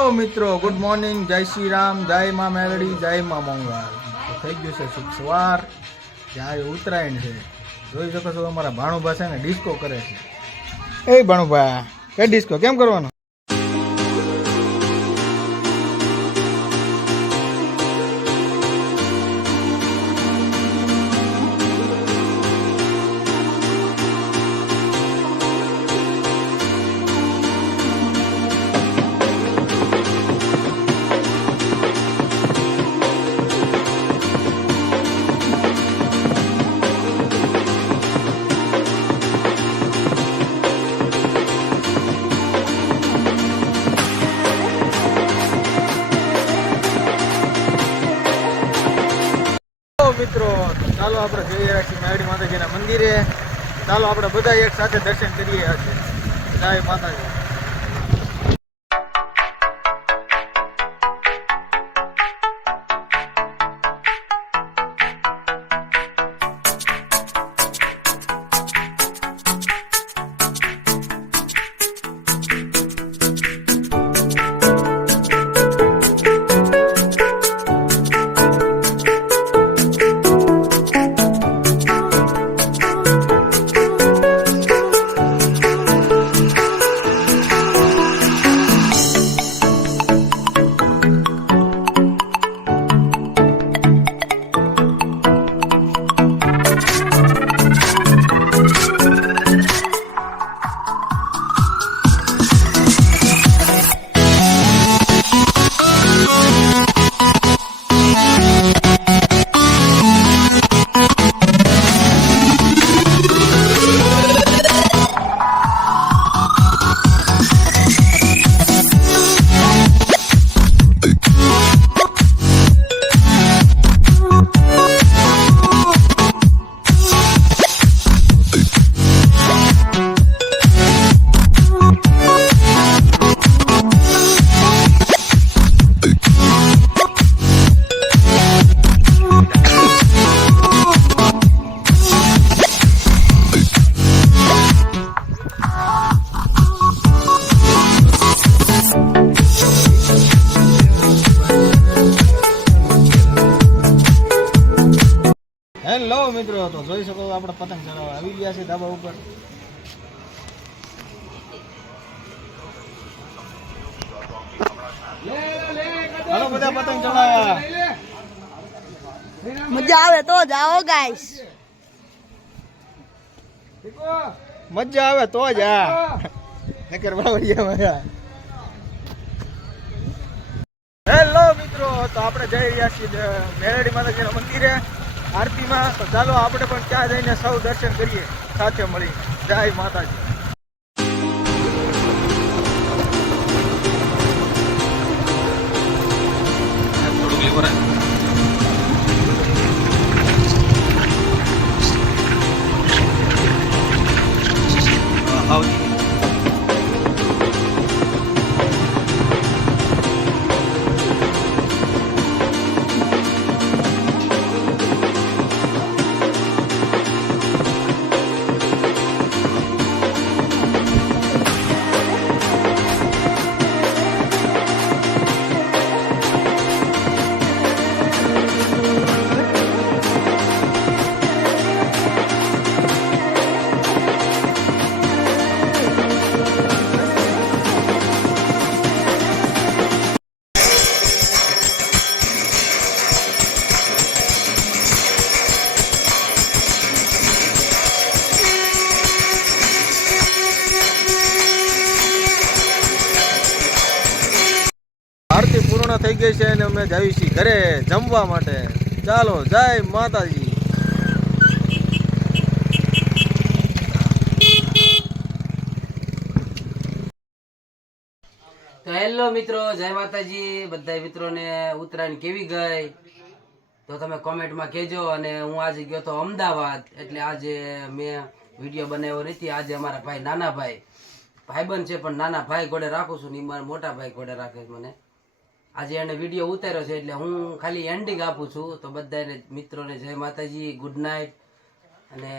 Hello મિત્રો, good morning, જય શ્રી રામ, જય માં મેલડી, જય માં મંગળ. તો થઈ ગયું છે શુભ સવાર, જ્યારે ઉત્તરાયણ છે. જોઈ શકો છો અમારા ભાણુભા છે ને ડિસ્કો કરે છે. એ ભાણુભા, કઈ ડિસ્કો કેમ કરવાનો? મિત્રો, ચાલો આપણે જઈ રહ્યા છીએ મેરડી માતાજીના મંદિરે. ચાલો આપણે બધા એક સાથે દર્શન કરીએ. જય માતાજી. હેલો મિત્રો, તો જોઈ શકો આપણે પતંગ ચડાવવા આવી ગયા છે ધાબા ઉપર. હાલો બધા પતંગ ચડાવવા. મજા આવે તો જાઓ ગાઈસ. મજા આવે તો જ નકર બાવળિયા મારા. હેલો મિત્રો, તો આપણે જઈ રહ્યા છીએ મેરડી માતાજીના મંદિરે આરતીમાં. તો ચાલો આપણે પણ ત્યાં જઈને સૌ દર્શન કરીએ સાથે મળી. જય માતાજી. આરતી પૂર્ણ થઈ ગઈ છે અને અમે જઈએ છીએ ઘરે જમવા માટે. ચાલો, જય માતાજી. તો હેલો મિત્રો, જય માતાજી. બધા મિત્રોને ઉત્તરાયણ કેવી ગઈ તો તમે કોમેન્ટમાં કહેજો. અને હું આજે ગયો તો અમદાવાદ, એટલે આજે મેં વિડીયો બનાવ્યો નથી. આજે અમારા ભાઈ નાના ભાઈબંધ છે, પણ નાના ભાઈ ઘોડે રાખું છું ને મારા મોટા ભાઈ ઘોડે રાખે છે મને. આજે એને વિડીયો ઉતાર્યો છે એટલે હું ખાલી એન્ડિંગ આપું છું. તો બધાને મિત્રોને જય માતાજી, ગુડ નાઇટ. અને